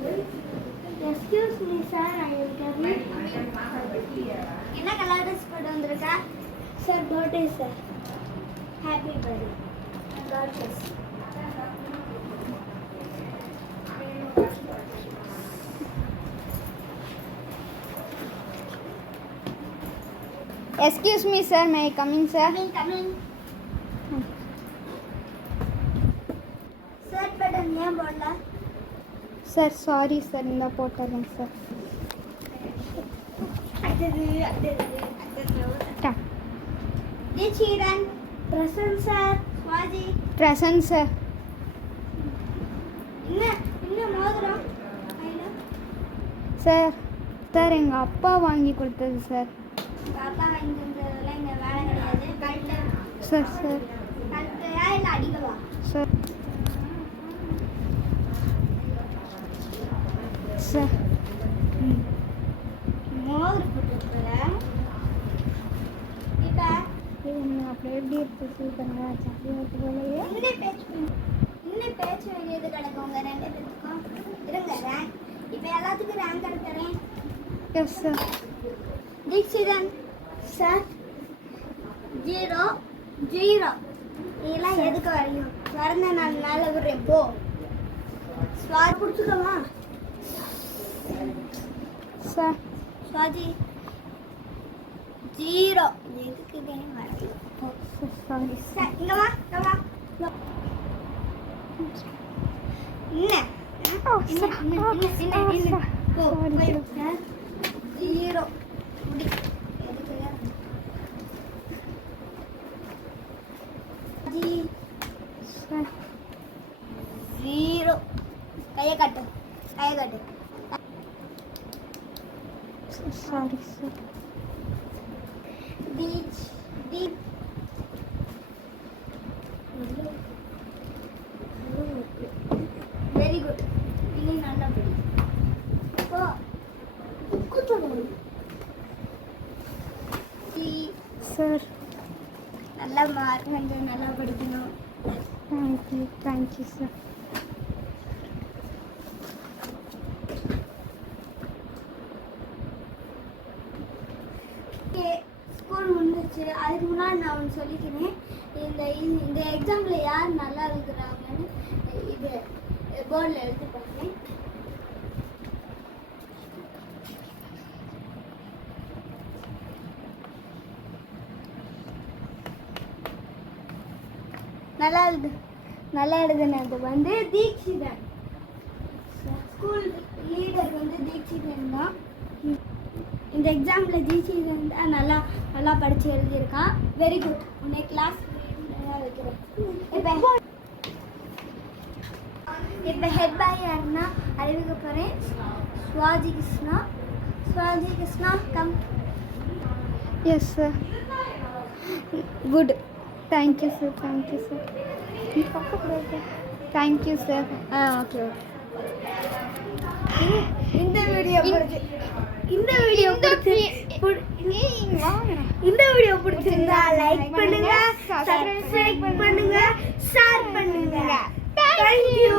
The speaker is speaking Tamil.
Excuse me, sir. I am coming. என்ன கலர் ட்ரெஸ் போட்டு வந்திருக்கா? Sir birthday sir. Happy birthday. God bless. Excuse me, sir. May I come in, sir? Come in. Sir, button ஏன் போடல? Sir, sorry, sir. இந்த போட்டுறேன், sir. அடுத்தது. Ta. Dichiran. Present, sir. Swaji. Present, sir. என்ன மோதிரம்? சார் சார் எங்கள் அப்பா வாங்கி கொடுத்தது சார். பாப்பா வாங்கி தந்ததெல்லாம் இங்கே வேலை கிடையாது. கழுத்து சார் சார் கழுத்தையா இல்லை அடிக்கவா? சார் சார் மோதிரம் போட்டுருக்குற இப்போ இது நீங்கள் அப்படியே எப்படி எடுத்து சீக்கிரங்க சாப்பிட்டு போலையே. இன்னும் பேச்சு வேண்டியது கிடக்கும் உங்கள் ரெண்டு பேருக்கும். இருங்க ரேங்க் இப்போ எல்லாத்துக்கும் ரேங்க் எடுத்துறேன். Yes sir. தீக்ஷிதன் சார் 0 0. இதெல்லாம் எதுக்கு வரையும்? பிறந்த நாள் விடுறேன் போ. ஸ்வாதி பிடிச்சிக்கவா? சார் ஸ்வாதி 0. எதுக்கு கேம் வரையும்? சாரி சார் இங்கே வா இங்கே வா. என்ன போ போய் சார் 0. முடி எதுக்கு சார் 0. கையை காட்டு கையை காட்டு. Sorry sir. Beach deep very good. இனி நல்லா படி. போ சார் நல்லா மார்க் கொஞ்சம் நல்லா படிக்கணும். Thank you sir. ஸ்கூல் முடிஞ்சிச்சு. அதுக்கு முன்னாடி நான் ஒன்று சொல்லிக்கிறேன். இந்த எக்ஸாமில் யார் நல்லா இருக்கிறாங்கன்னு இது போர்டில் எழுதி பார்க்குறேன். நல்லா எழுதுனது வந்து தீக்ஷிதன். ஸ்கூல் லீடர் வந்து தீக்ஷிதன் தான். இந்த எக்ஸாமில் தீக்ஷிதன் தான் நல்லா படித்து எழுதியிருக்கான். Very good. உன்னை கிளாஸ் வைக்கிறேன். இப்போ ஹெட் பாய் யாருன்னா அறிவிக்க போகிறேன். Swathi Krishna come. Yes sir. Good. Thank you sir. Thank you sir. Thank you sir. Okay. இந்த வீடியோ பிடிச்சிருந்தா லைக் பண்ணுங்க, சப்ஸ்கிரைப் பண்ணுங்க, ஷேர் பண்ணுங்க. Thank you.